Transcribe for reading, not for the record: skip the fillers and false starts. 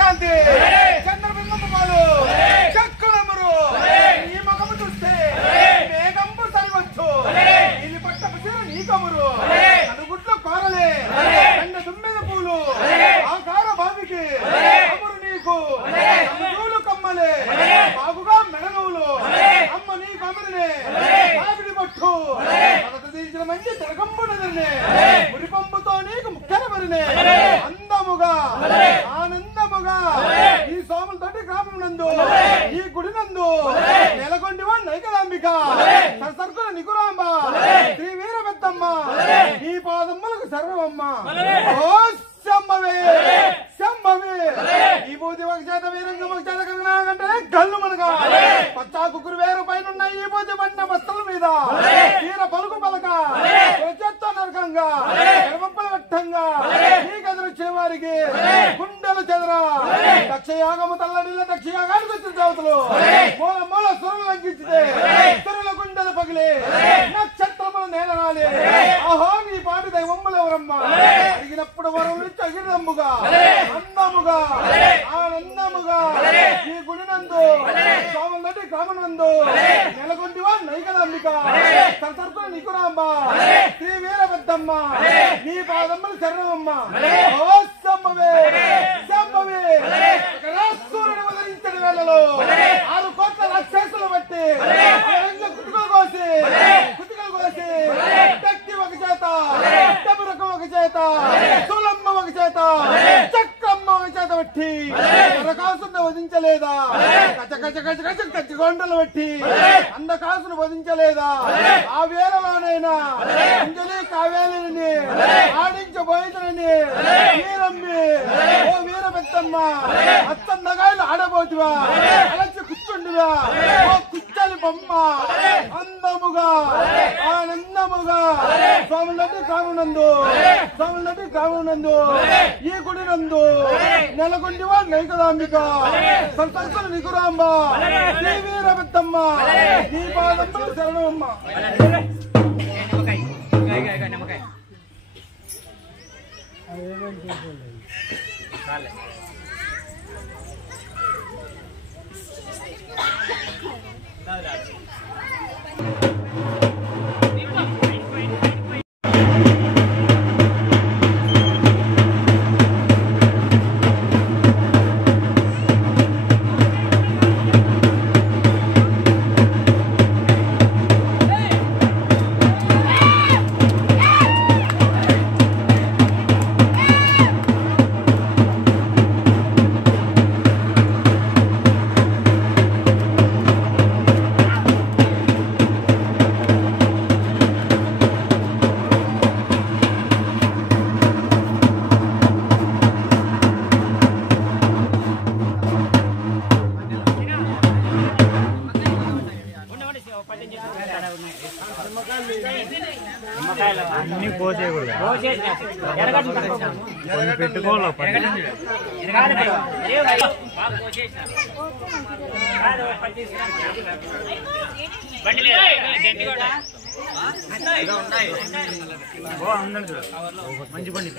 కాంతి చంద్రబింబము పాలు చక్కులమురు నీ ముఖము చూస్తే మేఘంబు సరివచ్చు నీలి పట్టపు చీర నీ కమురు అనుగుట్లు కోరలే కండ దుమ్మెద పూలు ఆకార బావికి అమురు నీకు అములు కమ్మలే బాగుగా మెడగవులు అమ్మ నీ కమరినే బావిడి పట్టు తీసిన మంచి తిరగంబునదనే మురిపంపుతో నీకు ముఖ్యమరినే అందముగా ఆనందముగా ఈ సోములతోటి గ్రామం నందు ఈ గుడి నందు నెలకొండివా నైకలాంబిక సర్కుల నికురాంబ శ్రీ వీర పెద్దమ్మ ఈ పాదమ్మలకు సర్వమ్మ ఓ శంభవే శంభవే ఈ బూది ఒక చేత వీరంగం ఒక చేత కనుగంటే కళ్ళు మనగా పచ్చా కుక్కురు వేరు పైన ఈ బూది బండ బస్తల మీద తీర పలుకు పలక చెత్త నరకంగా ఎడమప్పల వెట్టంగా ఈ కదిరొచ్చే వారికి గుండెలు చెదరా దక్షయాగము తల్లడిల్ల దక్షయాగానికి వచ్చిన దేవతలు మూల మూల సురులు లంఘించితే సురుల గుండెలు పగిలి నక్షత్రములు నేలనాలి ఆహో నీ పాటి దైవమ్మలు ఎవరమ్మా అడిగినప్పుడు వరములు చగిరంబుగా అందముగా ఆనందముగా ఈ గుడి నందు సోమలటి గ్రామనందు నెలకొంటివా నైకలాంబిక సర్కుల నికురాంబ శ్రీ వీర పెద్దమ్మ నీ పాదమ్మలు శరణమ్మ ఓ శంభవే శంభవే సూర్యుడు వదిలించని వేళలో 6 కోట్ల రాక్షసులు బట్టి కుతుకలు కోసి వ్యక్తి ఒక చేత డబురకం ఒక చేత సులమ్మ ఒక చేత చక్రమ్మ ఒక చేత బట్టి రకాసును వధించలేదా కచ్చ కచ్చ కచ్చ కచ్చ కచ్చగొండలు బట్టి అందకాసును వధించలేదా ఆ వేళలోనైనా అంజలి కావేలిని ఆడించబోయితనని వీరమ్మి ఓ వీర పెద్దమ్మ అత్తందగాయలు ఆడబోతువా అలచి కూర్చుండివా ఓ కుచ్చలి బొమ్మ అందముగా ఆనందముగా స్వాములటి గ్రామనందు ఈ గుడి నందు నెలకొండివా నైకలాంబిక సర్కుల నికురాంబ శ్రీ వీర పెద్దమ్మ నీ పాదమ్మలు శరణమ్మ అన్ని పోతే పెట్టుకోవాలి మంచి పండి